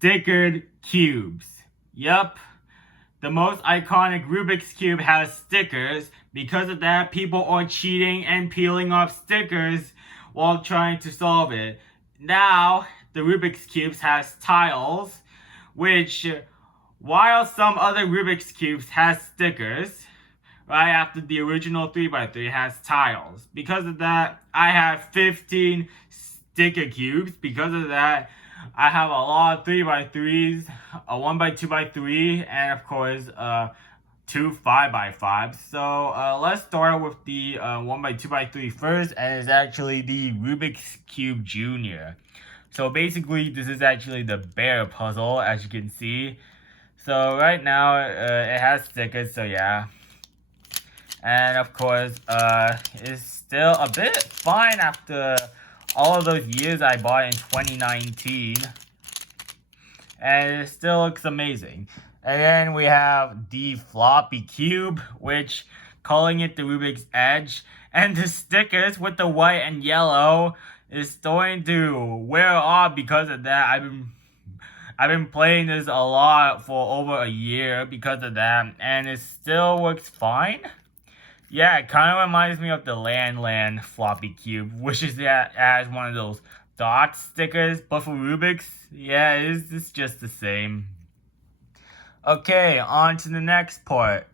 Stickered cubes. Yup. The most iconic Rubik's Cube has stickers. Because of that, people are cheating and peeling off stickers while trying to solve it. Now, the Rubik's Cubes has tiles, which, while some other Rubik's Cubes has stickers, right after the original 3x3 has tiles. Because of that, I have 15 sticker cubes. Because of that, I have a lot of 3x3s, a 1x2x3, and of course, two 5x5s. So let's start with the 1x2x3 first, and it's actually the Rubik's Cube Junior. So basically, this is actually the bear puzzle, as you can see. So right now, it has stickers, so yeah. And of course, it's still a bit fine after all of those years I bought in 2019. And it still looks amazing. And then we have the floppy cube, which calling it the Rubik's Edge. And the stickers with the white and yellow is starting to wear off because of that. I've been playing this a lot for over a year because of that, and it still works fine. Yeah, it kind of reminds me of the Land floppy cube, which is that has one of those dot stickers, but for Rubik's, yeah, it's just the same. Okay, on to the next part.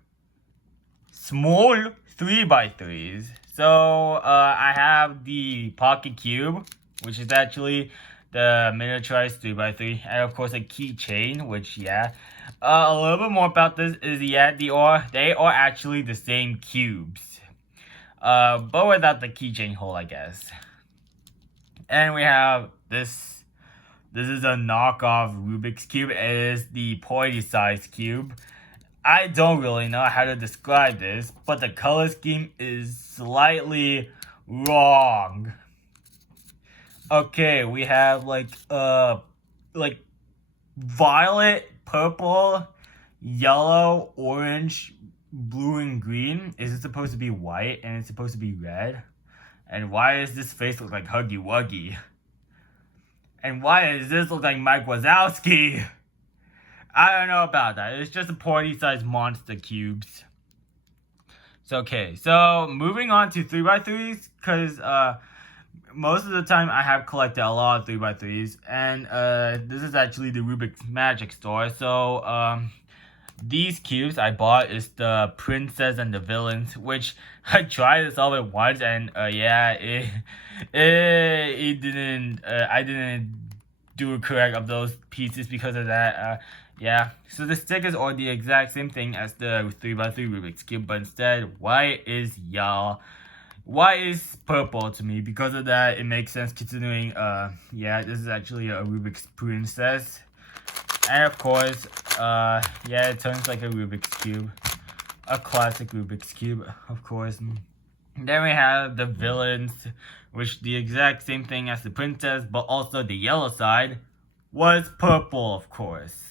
Small 3x3s. So, I have the Pocket Cube, which is actually the miniaturized 3x3, and of course a keychain, which, yeah. A little bit more about this is, yeah, they are actually the same cubes. But without the keychain hole, I guess. And we have this. This is a knockoff Rubik's Cube. It is the party-sized cube. I don't really know how to describe this, but the color scheme is slightly wrong. Okay, we have like violet, purple, yellow, orange, blue, and green. Is it supposed to be white and it's supposed to be red? And why does this face look like Huggy Wuggy? And why does this look like Mike Wazowski? I don't know about that. It's just a party-sized monster cubes. So, okay. So, moving on to 3x3s. Because, most of the time I have collected a lot of 3x3s. And, this is actually the Rubik's Magic Store. So, these cubes I bought is the Princess and the Villains, which I tried to solve it once, and yeah, it didn't. I didn't do it correct of those pieces because of that. Yeah. So the stickers are the exact same thing as the 3x3 Rubik's Cube, but instead white is yellow. White is purple to me. Because of that, it makes sense considering. Yeah, this is actually a Rubik's Princess. And of course, yeah, it turns like a Rubik's Cube. A classic Rubik's Cube, of course. Then we have the Villains, which the exact same thing as the Princess, but also the yellow side was purple, of course.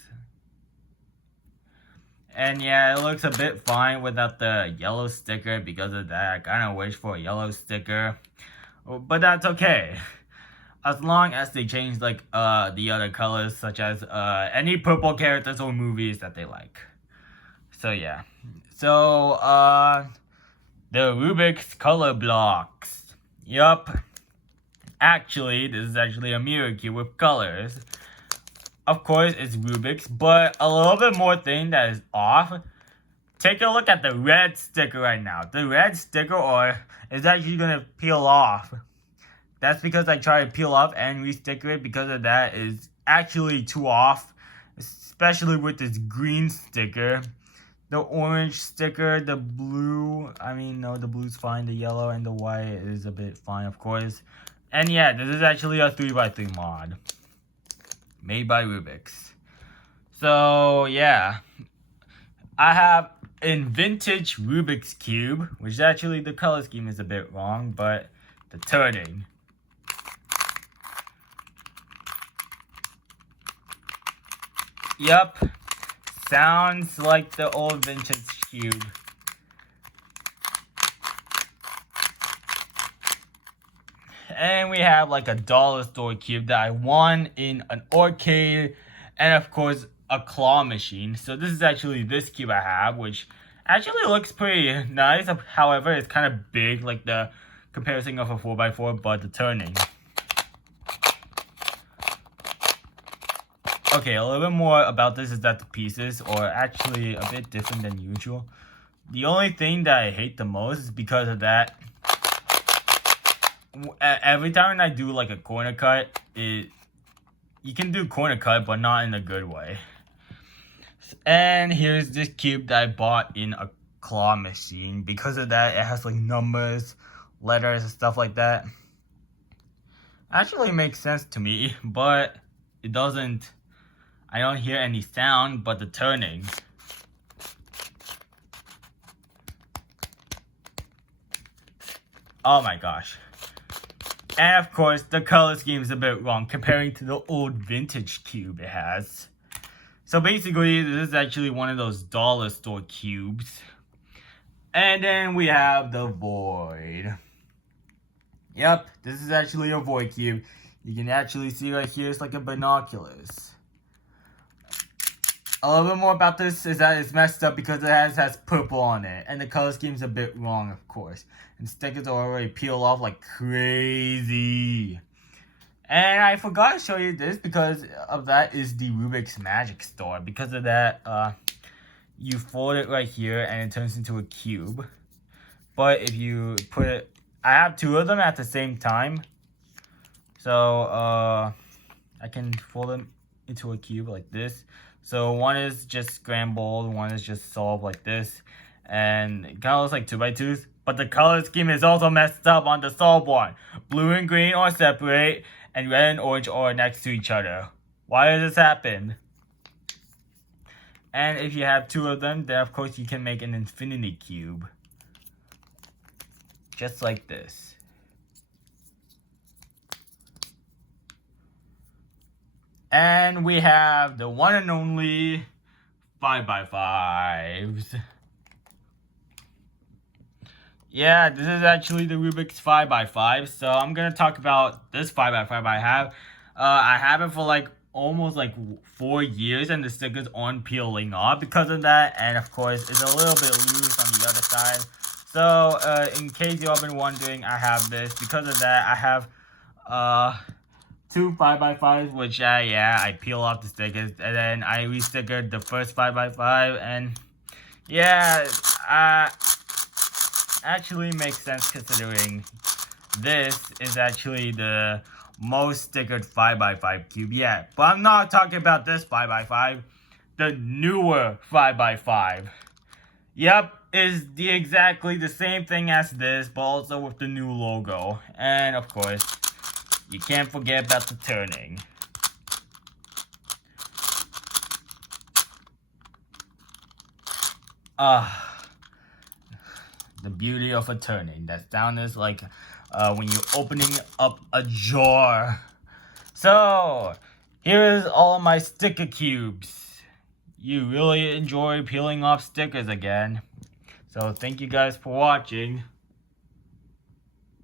And yeah, it looks a bit fine without the yellow sticker. Because of that, I kind of wish for a yellow sticker. But that's okay. As long as they change like the other colors, such as any purple characters or movies that they like. So yeah. So the Rubik's color blocks. Yup. Actually, this is actually a mirror cube with colors. Of course, it's Rubik's, but a little bit more thing that is off. Take a look at the red sticker right now. The red sticker is actually gonna peel off. That's because I tried to peel off and re-sticker it. Because of that is actually too off. Especially with this green sticker. The orange sticker, the blue. I mean, no, the blue's fine. The yellow and the white is a bit fine, of course. And yeah, this is actually a 3x3 mod. Made by Rubik's. So, yeah. I have in vintage Rubik's Cube. Which actually the color scheme is a bit wrong. But the turning. Yup, sounds like the old vintage cube. And we have like a dollar store cube that I won in an arcade And of course, a claw machine. So this is actually this cube I have, which actually looks pretty nice. However, it's kind of big, like the comparison of a 4x4, but the turning. Okay, a little bit more about this is that the pieces are actually a bit different than usual. The only thing that I hate the most is because of that. Every time I do like a corner cut, you can do corner cut, but not in a good way. And here's this cube that I bought in a claw machine. Because of that, it has like numbers, letters, and stuff like that. Actually makes sense to me, but it doesn't. I don't hear any sound, but the turning. Oh my gosh. And of course, the color scheme is a bit wrong comparing to the old vintage cube it has. So basically, this is actually one of those dollar store cubes. And then we have the Void. Yep, this is actually a Void cube. You can actually see right here, it's like a binoculars. A little bit more about this is that it's messed up because it has purple on it. And the color scheme's a bit wrong, of course. And stickers are already peeled off like crazy. And I forgot to show you this because of that is the Rubik's Magic Store. Because of that, you fold it right here and it turns into a cube. But if you put it... I have two of them at the same time. So, I can fold them into a cube like this. So one is just scrambled, one is just solved like this. And it kind of looks like 2x2s. But the color scheme is also messed up on the solved one. Blue and green are separate, and red and orange are next to each other. Why does this happen? And if you have two of them, then of course you can make an infinity cube. Just like this. And we have the one and only 5x5s. Yeah, this is actually the Rubik's 5x5. So I'm going to talk about this 5x5 I have. I have it for like almost like 4 years and the stickers aren't peeling off because of that. And of course, it's a little bit loose on the other side. So in case you all been wondering, I have this. Because of that, I have... two 5x5s, which I peel off the stickers, and then I re-stickered the first 5x5, and yeah, actually makes sense considering this is actually the most stickered 5x5 cube yet. But I'm not talking about this 5x5, the newer 5x5. Yep, is exactly the same thing as this, but also with the new logo, and of course, you can't forget about the turning. The beauty of a turning. That sound is like when you're opening up a jar. So, here is all of my sticker cubes. You really enjoy peeling off stickers again. So, thank you guys for watching.